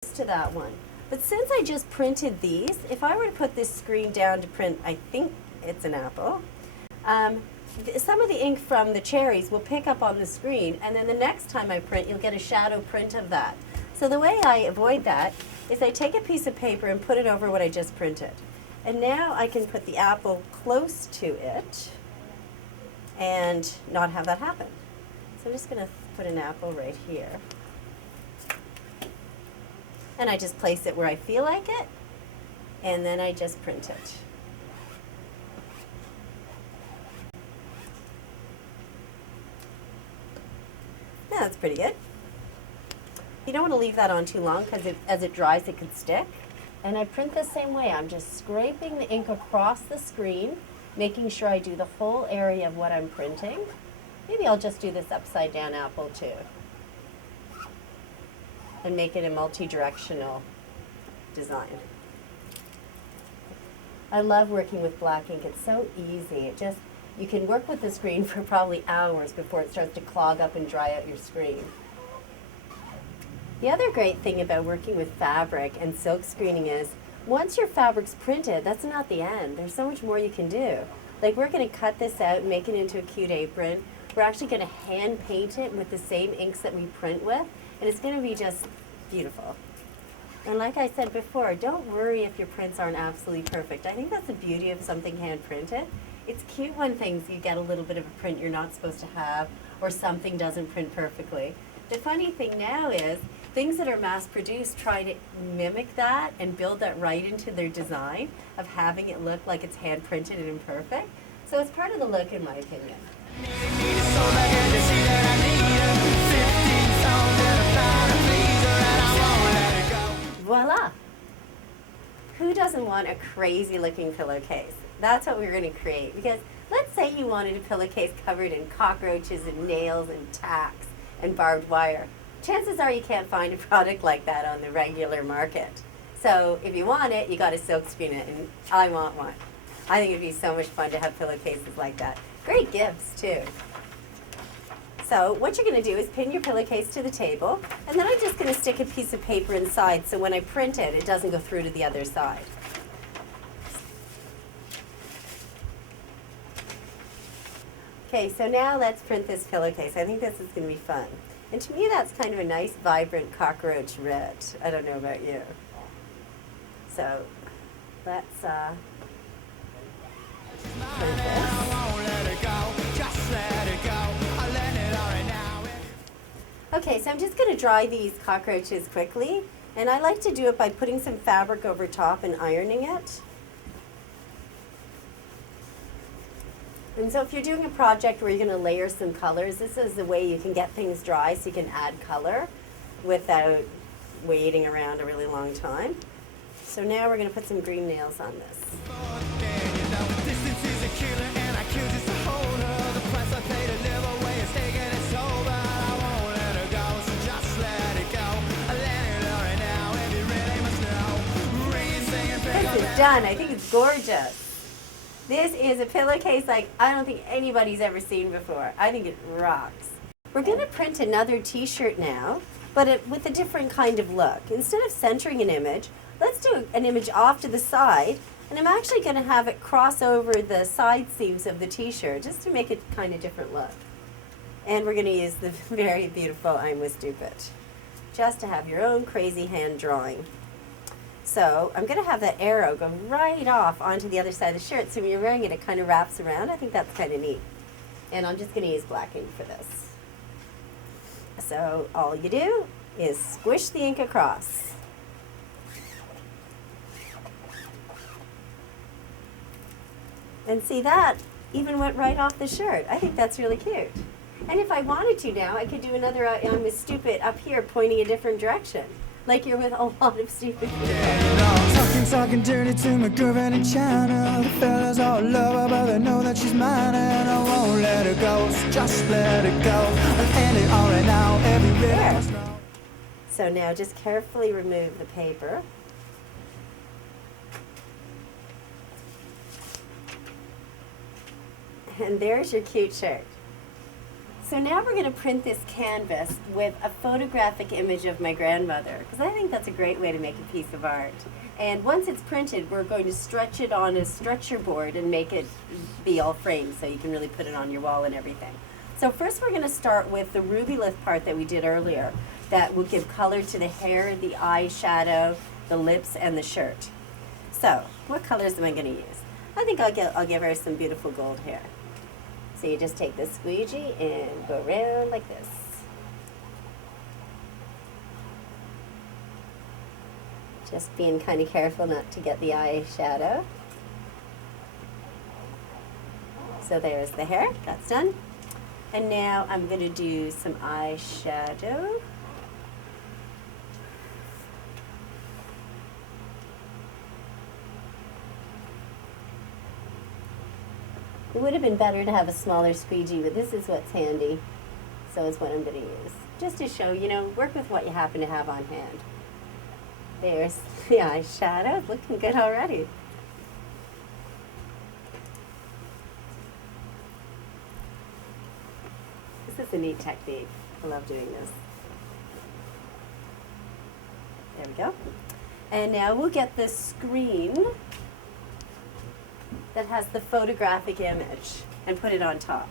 to that one. But since I just printed these, if I were to put this screen down to print, I think it's an apple, some of the ink from the cherries will pick up on the screen, and then the next time I print, you'll get a shadow print of that. So the way I avoid that is I take a piece of paper and put it over what I just printed. And now I can put the apple close to it and not have that happen. So I'm just going to put an apple right here. And I just place it where I feel like it, and then I just print it. Yeah, that's pretty good. You don't want to leave that on too long because as it dries it can stick. And I print the same way. I'm just scraping the ink across the screen, making sure I do the whole area of what I'm printing. Maybe I'll just do this upside down apple too, and make it a multi-directional design. I love working with black ink. It's so easy. You can work with the screen for probably hours before it starts to clog up and dry out your screen. The other great thing about working with fabric and silk screening is once your fabric's printed, that's not the end. There's so much more you can do. Like, we're going to cut this out and make it into a cute apron. We're actually going to hand paint it with the same inks that we print with, and it's going to be just beautiful. And like I said before, don't worry if your prints aren't absolutely perfect. I think that's the beauty of something hand printed. It's cute when you get a little bit of a print you're not supposed to have, or something doesn't print perfectly. The funny thing now is things that are mass produced try to mimic that and build that right into their design of having it look like it's hand printed and imperfect. So it's part of the look, in my opinion. Voila! Who doesn't want a crazy looking pillowcase? That's what we're going to create, because let's say you wanted a pillowcase covered in cockroaches and nails and tacks and barbed wire. Chances are you can't find a product like that on the regular market. So if you want it, you got to silkscreen it, and I want one. I think it'd be so much fun to have pillowcases like that. Great gifts too. So what you're going to do is pin your pillowcase to the table, and then I'm just going to stick a piece of paper inside so when I print it, it doesn't go through to the other side. Okay, so now let's print this pillowcase. I think this is going to be fun. And to me, that's kind of a nice, vibrant cockroach red. I don't know about you. So let's print this. Okay, so I'm just going to dry these cockroaches quickly. And I like to do it by putting some fabric over top and ironing it. And so if you're doing a project where you're going to layer some colors, this is the way you can get things dry so you can add color without waiting around a really long time. So now we're going to put some green nails on this. This is done. I think it's gorgeous. This is a pillowcase like I don't think anybody's ever seen before. I think it rocks. We're going to print another t-shirt now, but with a different kind of look. Instead of centering an image, let's do an image off to the side, and I'm actually going to have it cross over the side seams of the t-shirt just to make it kind of different look. And we're going to use the very beautiful I'm with Stupid, just to have your own crazy hand drawing. So I'm going to have that arrow go right off onto the other side of the shirt, so when you're wearing it, it kind of wraps around. I think that's kind of neat. And I'm just going to use black ink for this. So all you do is squish the ink across. And see, that even went right off the shirt. I think that's really cute. And if I wanted to now, I could do another I'm with Stupid up here pointing a different direction. Like you're with a lot of stupid people. Talking dirty to my girlfriend in China. The fellas all love her, but they know that she's mine, and I won't let her go. So just let it go. I'll end it all right now. Everywhere. So now just carefully remove the paper. And there's your cute shirt. So now we're going to print this canvas with a photographic image of my grandmother, because I think that's a great way to make a piece of art. And once it's printed, we're going to stretch it on a stretcher board and make it be all framed so you can really put it on your wall and everything. So first we're going to start with the ruby lift part that we did earlier that will give color to the hair, the eyeshadow, the lips, and the shirt. So what colors am I going to use? I think I'll give her some beautiful gold hair. So you just take the squeegee and go around like this. Just being kind of careful not to get the eyeshadow. So there's the hair, that's done. And now I'm going to do some eyeshadow. It would have been better to have a smaller squeegee, but this is what's handy. So it's what I'm going to use. Just to show, you know, work with what you happen to have on hand. There's the eyeshadow, looking good already. This is a neat technique. I love doing this. There we go. And now we'll get the screen that has the photographic image and put it on top.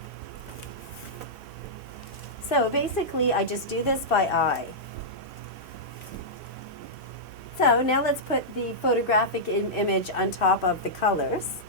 So basically I just do this by eye. So now let's put the photographic image on top of the colors.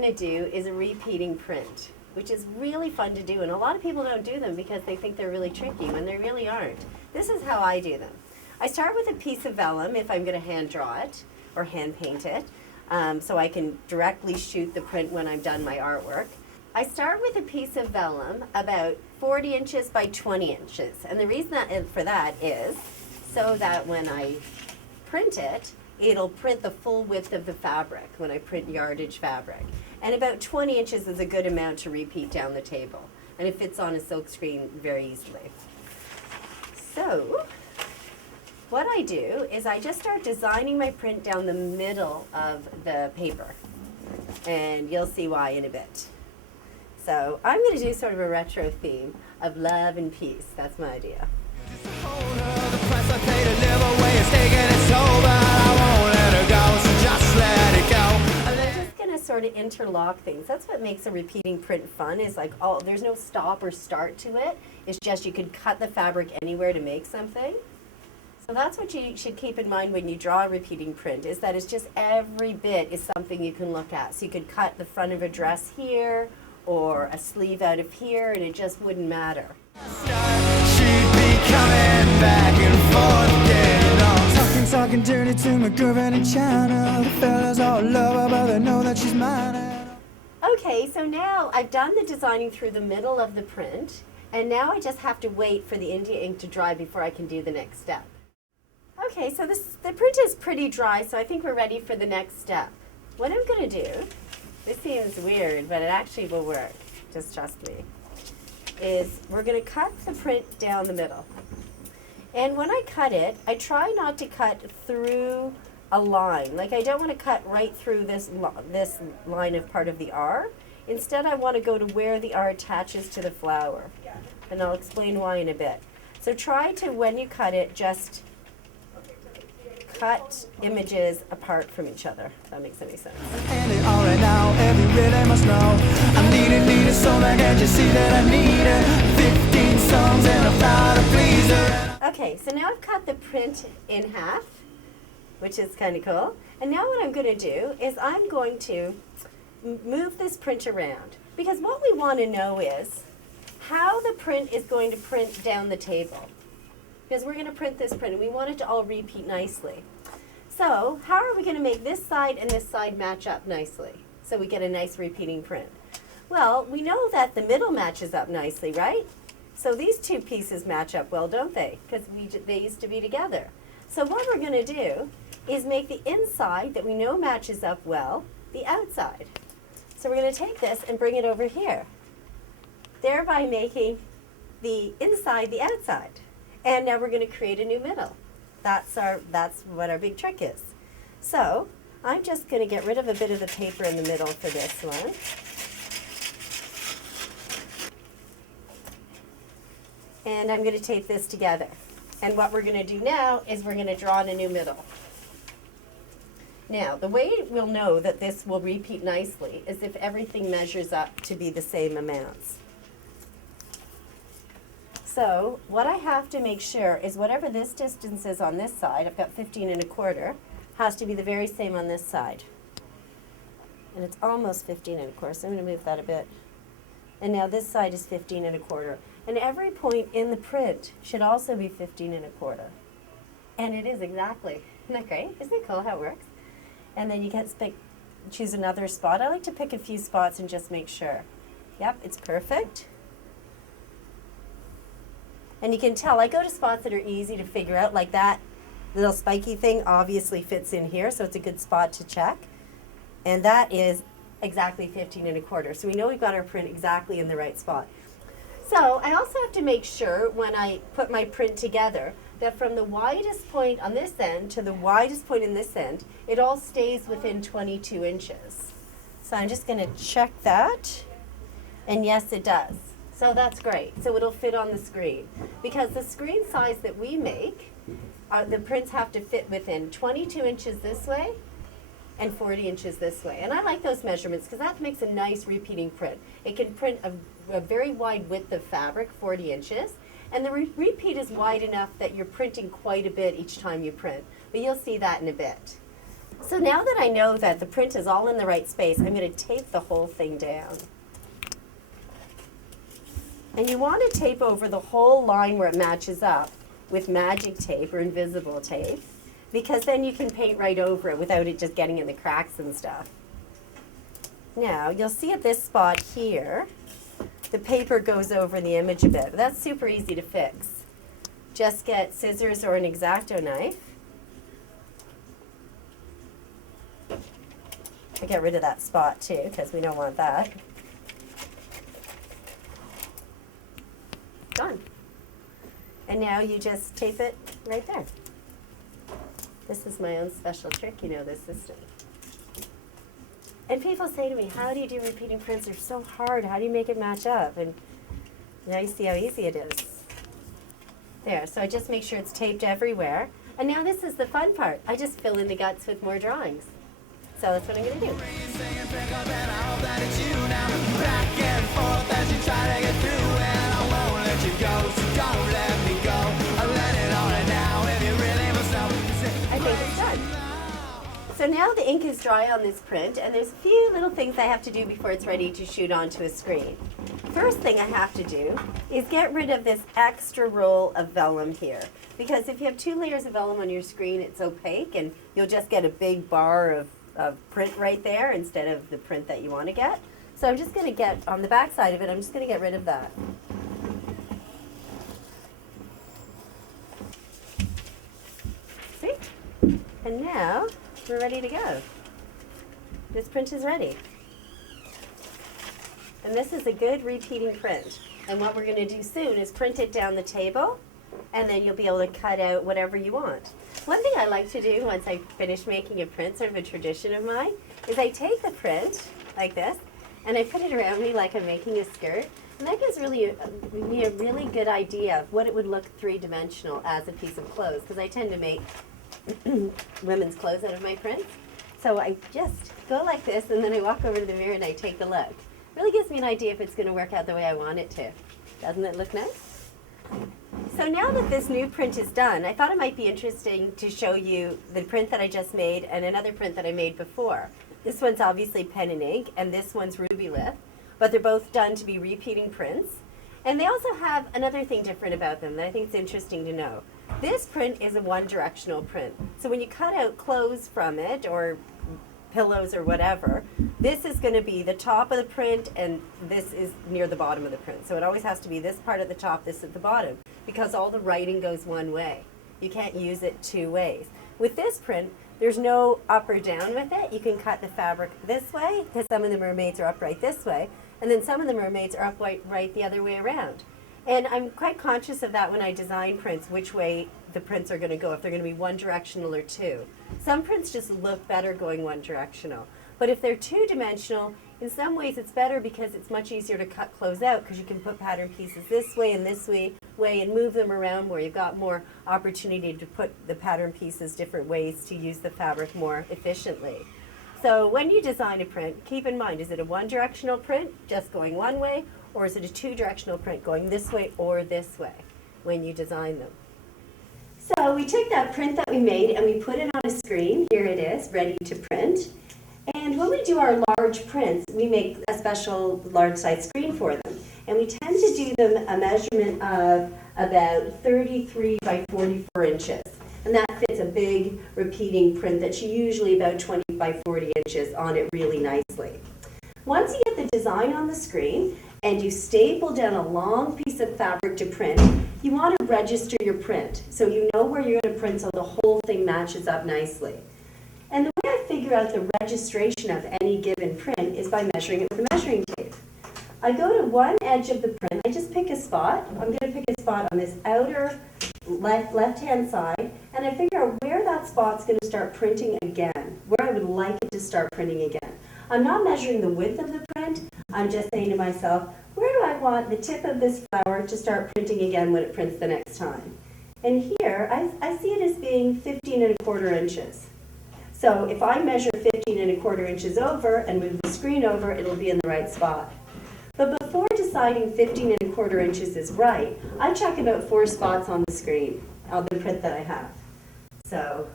To do is a repeating print, which is really fun to do, and a lot of people don't do them because they think they're really tricky when they really aren't. This is how I do them. I start with a piece of vellum if I'm going to hand draw it or hand paint it, so I can directly shoot the print when I'm done my artwork. I start with a piece of vellum about 40 inches by 20 inches, and the reason for that is so that when I print it, it'll print the full width of the fabric when I print yardage fabric. And about 20 inches is a good amount to repeat down the table. And it fits on a silk screen very easily. So, what I do is I just start designing my print down the middle of the paper. And you'll see why in a bit. So, I'm going to do sort of a retro theme of love and peace. That's my idea. Sort of interlock things. That's what makes a repeating print fun, is like, oh, there's no stop or start to it. It's just you could cut the fabric anywhere to make something. So that's what you should keep in mind when you draw a repeating print, is that it's just every bit is something you can look at. So you could cut the front of a dress here or a sleeve out of here and it just wouldn't matter. She'd be coming back and forth, getting on. Talking dirty to my girlfriend in China. The fellas all love her, but they know that she's mine. Okay, so now I've done the designing through the middle of the print, and now I just have to wait for the India ink to dry before I can do the next step. Okay, so the print is pretty dry, so I think we're ready for the next step. What I'm going to do, this seems weird, but it actually will work, just trust me, is we're going to cut the print down the middle. And when I cut it, I try not to cut through a line. Like, I don't want to cut right through this line of part of the R. Instead, I want to go to where the R attaches to the flower. And I'll explain why in a bit. So try to, when you cut it, just cut images apart from each other. If that makes any sense. And it all right now, every really must know. I need it so bad, can't you see that I need it? 15 songs and a flower to please her. Okay, so now I've cut the print in half, which is kind of cool. And now what I'm going to do is I'm going to move this print around. Because what we want to know is how the print is going to print down the table. Because we're going to print this print and we want it to all repeat nicely. So how are we going to make this side and this side match up nicely so we get a nice repeating print? Well, we know that the middle matches up nicely, right? So these two pieces match up well, don't they? Because they used to be together. So what we're going to do is make the inside that we know matches up well the outside. So we're going to take this and bring it over here, thereby making the inside the outside. And now we're going to create a new middle. That's what our big trick is. So I'm just going to get rid of a bit of the paper in the middle for this one. And I'm going to tape this together. And what we're going to do now is we're going to draw in a new middle. Now, the way we'll know that this will repeat nicely is if everything measures up to be the same amounts. So what I have to make sure is whatever this distance is on this side, I've got 15 1/4, has to be the very same on this side. And it's almost 15 1/4, so I'm going to move that a bit. And now this side is 15 1/4. And every point in the print should also be 15 1/4. And it is exactly. Isn't that great? Isn't it cool how it works? And then you get choose another spot. I like to pick a few spots and just make sure. Yep, it's perfect. And you can tell I go to spots that are easy to figure out, like that little spiky thing obviously fits in here, so it's a good spot to check. And that is exactly 15 1/4. So we know we've got our print exactly in the right spot. So I also have to make sure when I put my print together that from the widest point on this end to the widest point in this end, it all stays within 22 inches. So I'm just going to check that. And yes, it does. So that's great. So it'll fit on the screen. Because the screen size that we make, the prints have to fit within 22 inches this way and 40 inches this way. And I like those measurements because that makes a nice repeating print. It can print a very wide width of fabric, 40 inches, and the repeat is wide enough that you're printing quite a bit each time you print. But you'll see that in a bit. So now that I know that the print is all in the right space, I'm going to tape the whole thing down. And you want to tape over the whole line where it matches up with magic tape or invisible tape, because then you can paint right over it without it just getting in the cracks and stuff. Now, you'll see at this spot here, the paper goes over the image a bit. That's super easy to fix. Just get scissors or an X-Acto knife. I get rid of that spot too, because we don't want that. Done. And now you just tape it right there. This is my own special trick, you know this system. And people say to me, how do you do repeating prints? They're so hard. How do you make it match up? And now you see how easy it is. There, so I just make sure it's taped everywhere. And now this is the fun part. I just fill in the guts with more drawings. So that's what I'm going to do. I think it's done. So now the ink is dry on this print, and there's a few little things I have to do before it's ready to shoot onto a screen. First thing I have to do is get rid of this extra roll of vellum here. Because if you have 2 layers of vellum on your screen, it's opaque, and you'll just get a big bar of print right there instead of the print that you want to get. So I'm just going to get, on the back side of it, I'm just going to get rid of that. See? And now we're ready to go. This print is ready. And this is a good repeating print. And what we're going to do soon is print it down the table, and then you'll be able to cut out whatever you want. One thing I like to do once I finish making a print, sort of a tradition of mine, is I take the print like this, and I put it around me like I'm making a skirt. And that gives me a really good idea of what it would look 3-dimensional as a piece of clothes, because I tend to make women's clothes out of my prints. So I just go like this, and then I walk over to the mirror and I take a look. Really gives me an idea if it's going to work out the way I want it to. Doesn't it look nice? So now that this new print is done, I thought it might be interesting to show you the print that I just made and another print that I made before. This one's obviously pen and ink, and this one's ruby lith, but they're both done to be repeating prints. And they also have another thing different about them that I think is interesting to know. This print is a one-directional print. So when you cut out clothes from it, or pillows or whatever, this is going to be the top of the print, and this is near the bottom of the print. So it always has to be this part at the top, this at the bottom, because all the writing goes one way. You can't use it two ways. With this print, there's no up or down with it. You can cut the fabric this way, because some of the mermaids are upright this way, and then some of the mermaids are upright right the other way around. And I'm quite conscious of that when I design prints, which way the prints are going to go, if they're going to be one directional or two. Some prints just look better going one directional. But if they're two dimensional, in some ways it's better because it's much easier to cut clothes out, because you can put pattern pieces this way and this way and move them around more. You've got more opportunity to put the pattern pieces different ways to use the fabric more efficiently. So when you design a print, keep in mind, is it a one-directional print just going one way, or is it a two-directional print going this way or this way when you design them? So we took that print that we made and we put it on a screen. Here it is, ready to print. And when we do our large prints, we make a special large size screen for them. And we tend to do them a measurement of about 33 by 44 inches. And that fits a big repeating print that's usually about 20 by 40 inches on it really nicely. Once you get the design on the screen and you staple down a long piece of fabric to print, you want to register your print so you know where you're going to print so the whole thing matches up nicely. And the way I figure out the registration of any given print is by measuring it with a measuring tape. I go to one edge of the print, I just pick a spot. I'm going to pick a spot on this outer left-hand side, and I figure out where that spot's going to start printing again, where I would like it to start printing again. I'm not measuring the width of the print, I'm just saying to myself, where do I want the tip of this flower to start printing again when it prints the next time? And here, I see it as being 15¼ inches. So if I measure 15¼ inches over and move the screen over, it'll be in the right spot. But before deciding 15¼ inches is right, I check about 4 spots on the screen, on the print that I have. So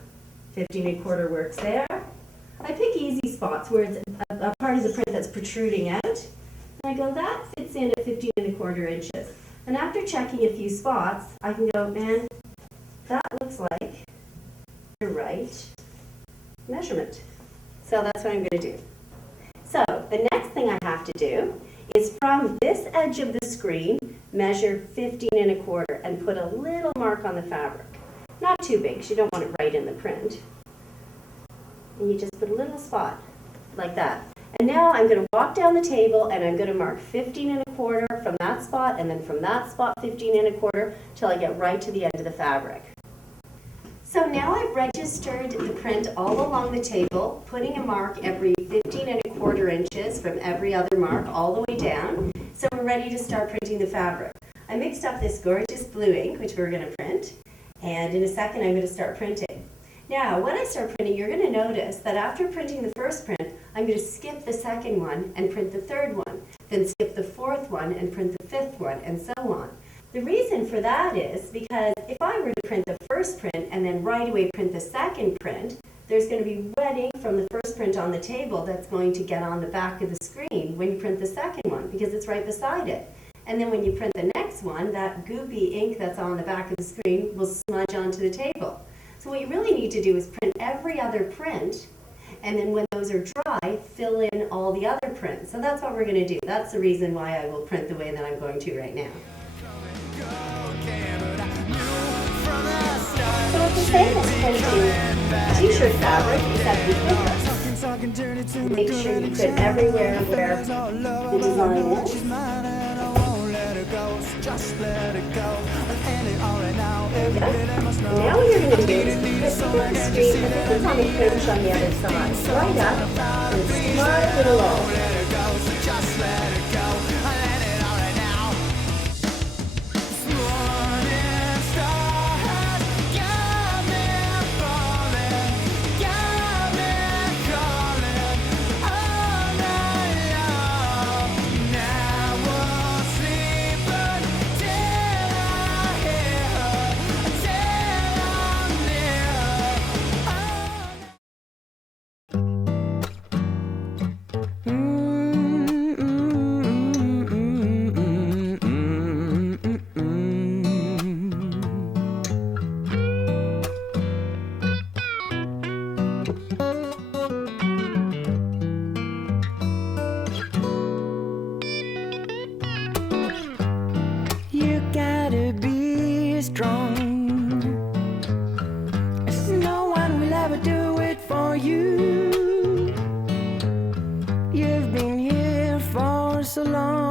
15¼ works there. I pick easy spots where it's a part of the print that's protruding out. And I go, that fits in at 15¼ inches. And after checking a few spots, I can go, man, that looks like the right measurement. So that's what I'm going to do. So the next thing I have to do is from this edge of the screen, measure 15¼ and put a little mark on the fabric. Not too big, because you don't want it right in the print. And you just put a little spot like that. And now I'm going to walk down the table and I'm going to mark 15¼ from that spot, and then from that spot 15¼ till I get right to the end of the fabric. So now I've registered the print all along the table, putting a mark every 15¼ inches from every other mark all the way down. So we're ready to start printing the fabric. I mixed up this gorgeous blue ink, which we're going to print, and in a second I'm going to start printing. Now, when I start printing, you're going to notice that after printing the first print, I'm going to skip the second one and print the third one, then skip the fourth one and print the fifth one, and so on. The reason for that is because if I were to print the first print and then right away print the second print, there's going to be wet ink from the first print on the table that's going to get on the back of the screen when you print the second one, because it's right beside it. And then when you print the next one, that goopy ink that's on the back of the screen will smudge onto the table. So what you really need to do is print every other print, and then when those are dry, fill in all the other prints. So that's what we're going to do. That's the reason why I will print the way that I'm going to right now. So it's the same as printing t-shirt fabric, except with thicker. Make sure you print everywhere where the design is. Now what you're going to do is put the screen, put this on the fringe on the other side, right up, and slide it along. wrong. No one will ever do it for you. You've been here for so long.